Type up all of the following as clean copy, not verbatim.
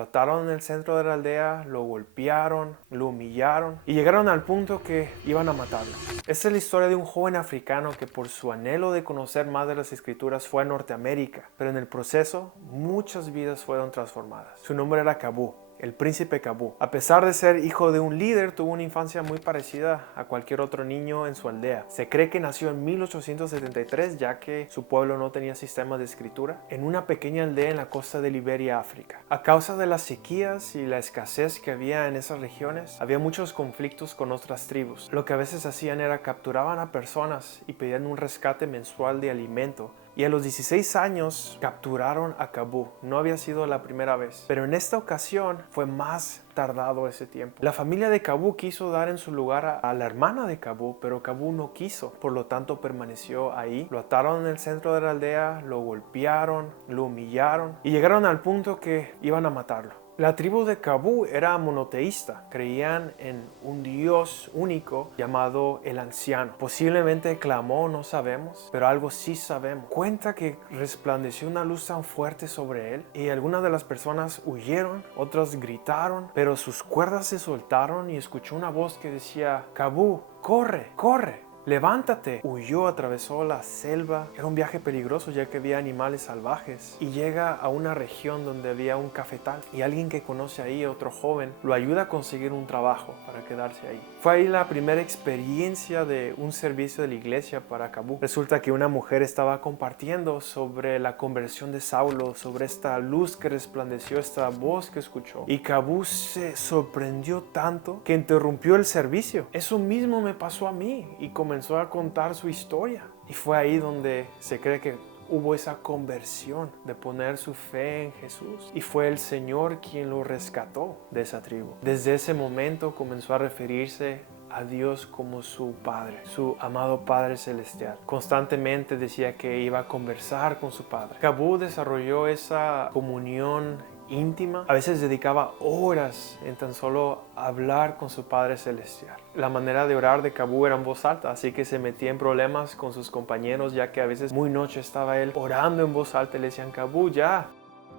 Lo ataron en el centro de la aldea, lo golpearon, lo humillaron y llegaron al punto que iban a matarlo. Esta es la historia de un joven africano que por su anhelo de conocer más de las escrituras fue a Norteamérica, pero en el proceso muchas vidas fueron transformadas. Su nombre era Kabu, el príncipe Kabu. A pesar de ser hijo de un líder, tuvo una infancia muy parecida a cualquier otro niño en su aldea. Se cree que nació en 1873, ya que su pueblo no tenía sistema de escritura, en una pequeña aldea en la costa de Liberia, África. A causa de las sequías y la escasez que había en esas regiones, había muchos conflictos con otras tribus. Lo que a veces hacían era capturaban a personas y pedían un rescate mensual de alimento. Y a los 16 años capturaron a Kabu. No había sido la primera vez, pero en esta ocasión fue más tardado ese tiempo. La familia de Kabu quiso dar en su lugar a la hermana de Kabu, pero Kabu no quiso, por lo tanto permaneció ahí. Lo ataron en el centro de la aldea, lo golpearon, lo humillaron y llegaron al punto que iban a matarlo. La tribu de Kabu era monoteísta, creían en un Dios único llamado el Anciano. Posiblemente clamó, no sabemos, pero algo sí sabemos. Cuenta que resplandeció una luz tan fuerte sobre él y algunas de las personas huyeron, otras gritaron, pero sus cuerdas se soltaron y escuchó una voz que decía: Kabu, corre, corre. Levántate. Huyó, atravesó la selva. Era un viaje peligroso ya que había animales salvajes. Y llega a una región donde había un cafetal. Y alguien que conoce ahí, otro joven, lo ayuda a conseguir un trabajo para quedarse ahí. Fue ahí la primera experiencia de un servicio de la iglesia para Kabu. Resulta que una mujer estaba compartiendo sobre la conversión de Saulo, sobre esta luz que resplandeció, esta voz que escuchó. Y Kabu se sorprendió tanto que interrumpió el servicio. Eso mismo me pasó a mí. Y comenzó a contar su historia. Y fue ahí donde se cree que hubo esa conversión de poner su fe en Jesús. Y fue el Señor quien lo rescató de esa tribu. Desde ese momento comenzó a referirse a Dios como su Padre, su amado Padre Celestial. Constantemente decía que iba a conversar con su Padre. Kabu desarrolló esa comunión íntima. A veces dedicaba horas en tan solo hablar con su Padre Celestial. La manera de orar de Kabu era en voz alta, así que se metía en problemas con sus compañeros, ya que a veces muy noche estaba él orando en voz alta y le decían: Kabu, ya.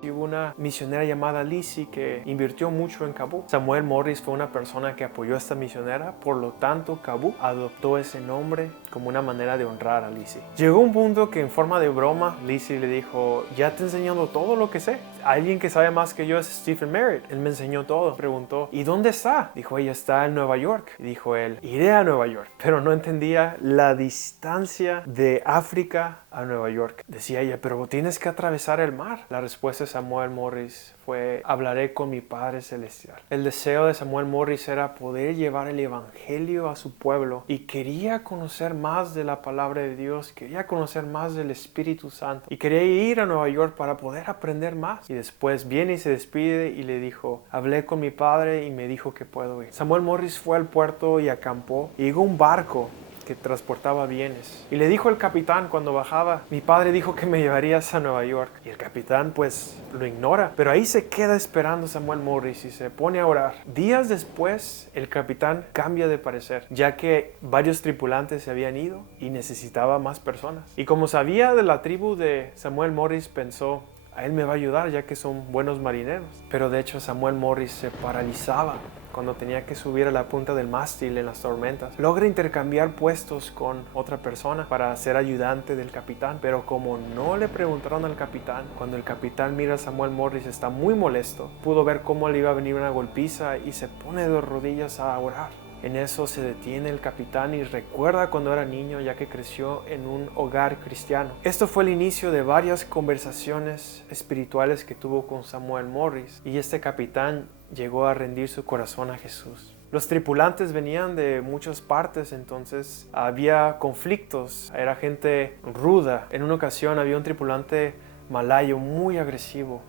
Y hubo una misionera llamada Lizzie que invirtió mucho en Kabu. Samuel Morris fue una persona que apoyó a esta misionera, por lo tanto Kabu adoptó ese nombre como una manera de honrar a Lizzie. Llegó un punto que en forma de broma Lizzie le dijo: ya te he enseñado todo lo que sé. Alguien que sabe más que yo es Stephen Merritt. Él me enseñó todo. Preguntó: ¿y dónde está? Dijo ella: está en Nueva York. Y dijo él: iré a Nueva York. Pero no entendía la distancia de África a Nueva York. Decía ella: pero tienes que atravesar el mar. La respuesta de Samuel Morris fue: hablaré con mi Padre Celestial. El deseo de Samuel Morris era poder llevar el evangelio a su pueblo y quería conocer más de la palabra de Dios, quería conocer más del Espíritu Santo y quería ir a Nueva York para poder aprender más. Y después viene y se despide y le dijo: hablé con mi padre y me dijo que puedo ir. Samuel Morris fue al puerto y acampó y llegó un barco que transportaba bienes. Y le dijo al capitán cuando bajaba: mi padre dijo que me llevarías a Nueva York. Y el capitán pues lo ignora, pero ahí se queda esperando Samuel Morris y se pone a orar. Días después el capitán cambia de parecer, ya que varios tripulantes se habían ido y necesitaba más personas. Y como sabía de la tribu de Samuel Morris, pensó: a él me va a ayudar ya que son buenos marineros. Pero de hecho Samuel Morris se paralizaba cuando tenía que subir a la punta del mástil en las tormentas. Logra intercambiar puestos con otra persona para ser ayudante del capitán, pero como no le preguntaron al capitán, cuando el capitán mira a Samuel Morris está muy molesto. Pudo ver cómo le iba a venir una golpiza y se pone de rodillas a orar. En eso se detiene el capitán y recuerda cuando era niño, ya que creció en un hogar cristiano. Esto fue el inicio de varias conversaciones espirituales que tuvo con Samuel Morris, y este capitán llegó a rendir su corazón a Jesús. Los tripulantes venían de muchas partes, entonces había conflictos, era gente ruda. En una ocasión había un tripulante malayo muy agresivo.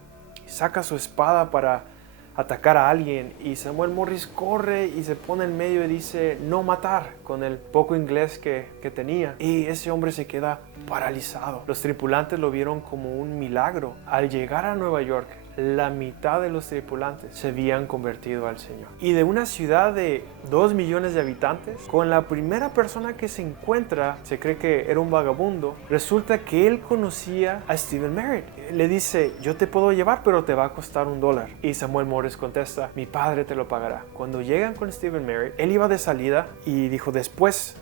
Saca su espada para atacar a alguien y Samuel Morris corre y se pone en medio y dice: no matar, con el poco inglés que tenía, y ese hombre se queda paralizado. Los tripulantes lo vieron como un milagro. Al llegar a Nueva York, la mitad de los tripulantes se habían convertido al Señor. Y de una ciudad de 2 millones de habitantes, con la primera persona que se encuentra, se cree que era un vagabundo, resulta que él conocía a Stephen Merritt. Le dice, yo te puedo llevar, pero te va a costar $1. Y Samuel Morris contesta, mi padre te lo pagará. Cuando llegan con Stephen Merritt, él iba de salida y dijo, después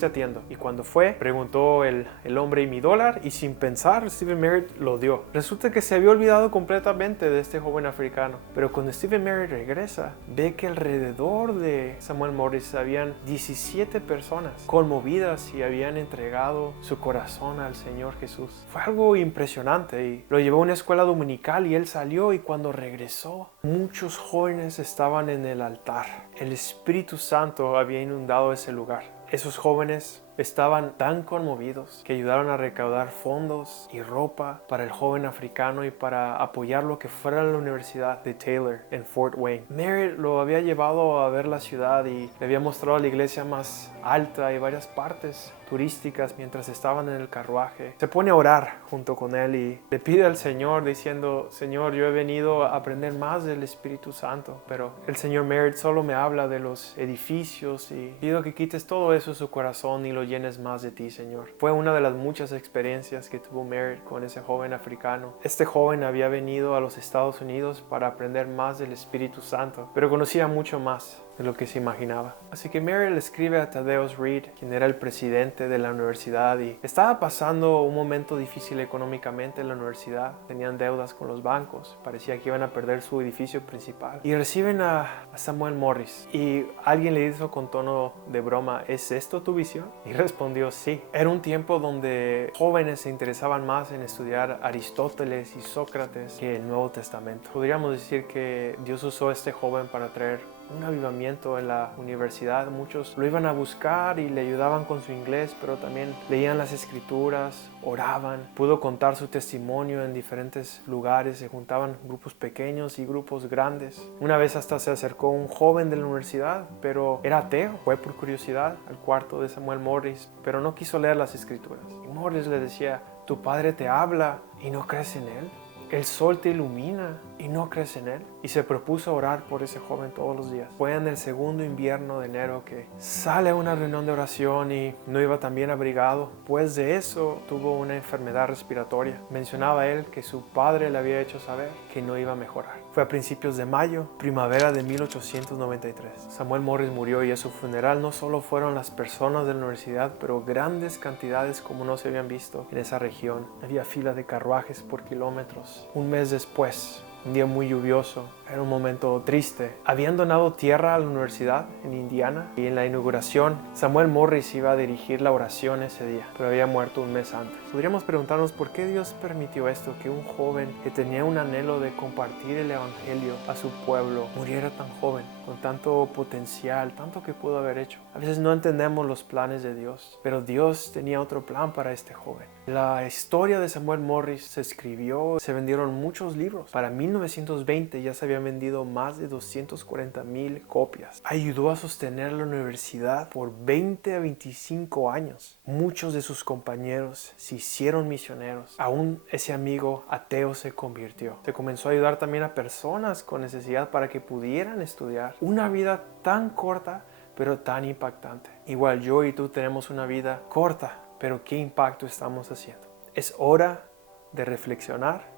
te atiendo. Y cuando fue, preguntó el hombre y mi $1, y sin pensar, Stephen Merritt lo dio. Resulta que se había olvidado completamente de este joven africano. Pero cuando Stephen Merritt regresa, ve que alrededor de Samuel Morris habían 17 personas conmovidas y habían entregado su corazón al Señor Jesús. Fue algo impresionante y lo llevó a una escuela dominical y él salió, y cuando regresó, muchos jóvenes estaban en el altar. El Espíritu Santo había inundado ese lugar. Esos jóvenes estaban tan conmovidos que ayudaron a recaudar fondos y ropa para el joven africano y para apoyarlo que fuera a la Universidad de Taylor en Fort Wayne. Merritt lo había llevado a ver la ciudad y le había mostrado la iglesia más alta y varias partes turísticas mientras estaban en el carruaje. Se pone a orar junto con él y le pide al Señor diciendo, Señor, yo he venido a aprender más del Espíritu Santo, pero el Señor Merritt solo me habla de los edificios y pido que quites todo eso de su corazón y lo llenes más de ti, Señor. Fue una de las muchas experiencias que tuvo Merritt con ese joven africano. Este joven había venido a los Estados Unidos para aprender más del Espíritu Santo, pero conocía mucho más de lo que se imaginaba. Así que Merritt le escribe a Thaddeus Reed, quien era el presidente de la universidad, y estaba pasando un momento difícil económicamente en la universidad. Tenían deudas con los bancos, parecía que iban a perder su edificio principal. Y reciben a Samuel Morris, y alguien le dijo con tono de broma, ¿es esto tu visión? Y respondió sí. Era un tiempo donde jóvenes se interesaban más en estudiar Aristóteles y Sócrates que el Nuevo Testamento. Podríamos decir que Dios usó a este joven para traer un avivamiento en la universidad. Muchos lo iban a buscar y le ayudaban con su inglés, pero también leían las escrituras, oraban. Pudo contar su testimonio en diferentes lugares, se juntaban grupos pequeños y grupos grandes. Una vez hasta se acercó un joven de la universidad, pero era ateo. Fue por curiosidad al cuarto de Samuel Morris, pero no quiso leer las escrituras. Y Morris le decía, tu padre te habla y no crees en él. El sol te ilumina y no crees en él. Y se propuso orar por ese joven todos los días. Fue en el segundo invierno de enero que sale a una reunión de oración y no iba tan bien abrigado. Pues de eso tuvo una enfermedad respiratoria. Mencionaba él que su padre le había hecho saber que no iba a mejorar. Fue a principios de mayo, primavera de 1893. Samuel Morris murió y a su funeral no solo fueron las personas de la universidad, pero grandes cantidades como no se habían visto en esa región. Había fila de carruajes por kilómetros. Un mes después, un día muy lluvioso, era un momento triste. Habían donado tierra a la universidad en Indiana y en la inauguración Samuel Morris iba a dirigir la oración ese día, pero había muerto un mes antes. Podríamos preguntarnos por qué Dios permitió esto, que un joven que tenía un anhelo de compartir el evangelio a su pueblo muriera tan joven, con tanto potencial, tanto que pudo haber hecho. A veces no entendemos los planes de Dios, pero Dios tenía otro plan para este joven. La historia de Samuel Morris se escribió, se vendieron muchos libros. Para 1920 ya se habían vendido más de 240,000 copias. Ayudó a sostener la universidad por 20 a 25 años. Muchos de sus compañeros se hicieron misioneros. Aún ese amigo ateo se convirtió. Se comenzó a ayudar también a personas con necesidad para que pudieran estudiar. Una vida tan corta, pero tan impactante. Igual yo y tú tenemos una vida corta, pero ¿qué impacto estamos haciendo? Es hora de reflexionar,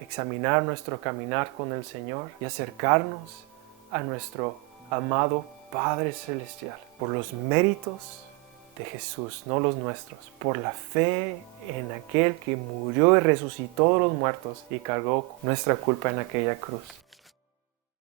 examinar nuestro caminar con el Señor y acercarnos a nuestro amado Padre Celestial por los méritos de Jesús, no los nuestros, por la fe en aquel que murió y resucitó de los muertos y cargó nuestra culpa en aquella cruz.